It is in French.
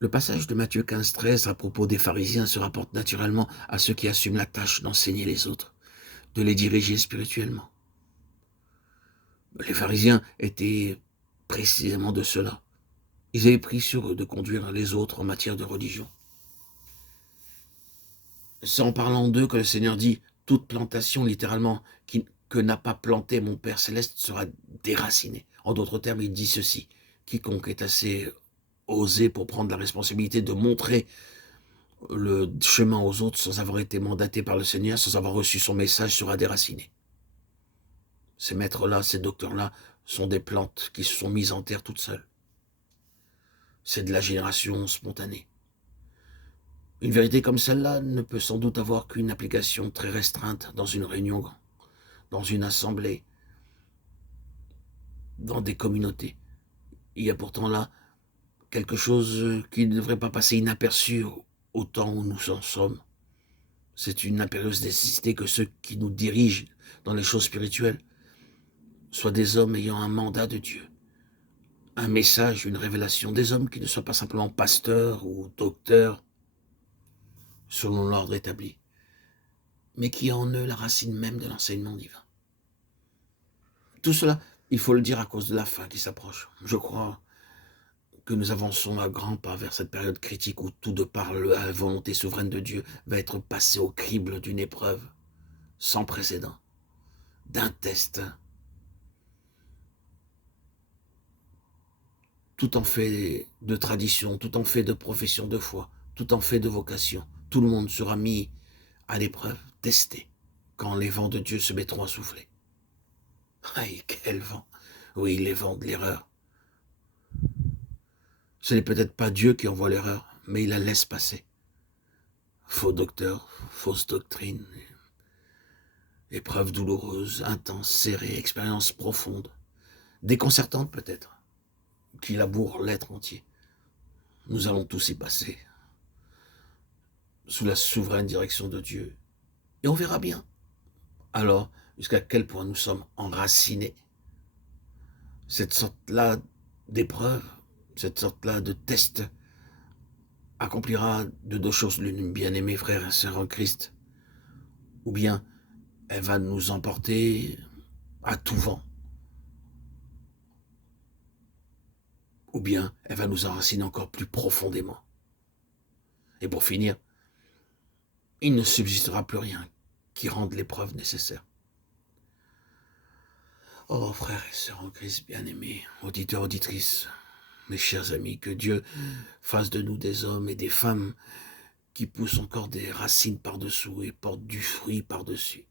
Le passage de Matthieu 15, 13 à propos des pharisiens se rapporte naturellement à ceux qui assument la tâche d'enseigner les autres, de les diriger spirituellement. Les pharisiens étaient précisément de cela. Ils avaient pris sur eux de conduire les autres en matière de religion. C'est en parlant d'eux que le Seigneur dit « Toute plantation, littéralement, que n'a pas planté mon Père Céleste sera déracinée ». En d'autres termes, il dit ceci « Quiconque est assez osé pour prendre la responsabilité de montrer le chemin aux autres sans avoir été mandaté par le Seigneur, sans avoir reçu son message, sera déraciné. » Ces maîtres-là, ces docteurs-là, sont des plantes qui se sont mises en terre toutes seules. C'est de la génération spontanée. Une vérité comme celle-là ne peut sans doute avoir qu'une application très restreinte dans une réunion, dans une assemblée, dans des communautés. Il y a pourtant là quelque chose qui ne devrait pas passer inaperçu au temps où nous en sommes. C'est une impérieuse nécessité que ceux qui nous dirigent dans les choses spirituelles soient des hommes ayant un mandat de Dieu, un message, une révélation, des hommes qui ne soient pas simplement pasteurs ou docteurs selon l'ordre établi, mais qui ont en eux la racine même de l'enseignement divin. Tout cela, il faut le dire à cause de la fin qui s'approche. Je crois que nous avançons à grands pas vers cette période critique où tout de par la volonté souveraine de Dieu va être passé au crible d'une épreuve sans précédent, d'un test. Tout en fait de tradition, tout en fait de profession de foi, tout en fait de vocation. Tout le monde sera mis à l'épreuve, testé, quand les vents de Dieu se mettront à souffler. Aïe, quel vent! Oui, les vents de l'erreur. Ce n'est peut-être pas Dieu qui envoie l'erreur, mais il la laisse passer. Faux docteurs, fausse doctrine, épreuves douloureuses, intenses, serrées, expériences profondes, déconcertantes peut-être, qui labourent l'être entier. Nous allons tous y passer, sous la souveraine direction de Dieu. Et on verra bien, alors, jusqu'à quel point nous sommes enracinés. Cette sorte-là d'épreuve, cette sorte-là de test, accomplira de deux choses l'une, bien-aimés frères et sœurs en Christ, ou bien elle va nous emporter à tout vent, ou bien elle va nous enraciner encore plus profondément. Et pour finir, il ne subsistera plus rien qui rende l'épreuve nécessaire. Oh frères et sœurs en Christ bien-aimés, auditeurs, auditrices, mes chers amis, que Dieu fasse de nous des hommes et des femmes qui poussent encore des racines par-dessous et portent du fruit par-dessus.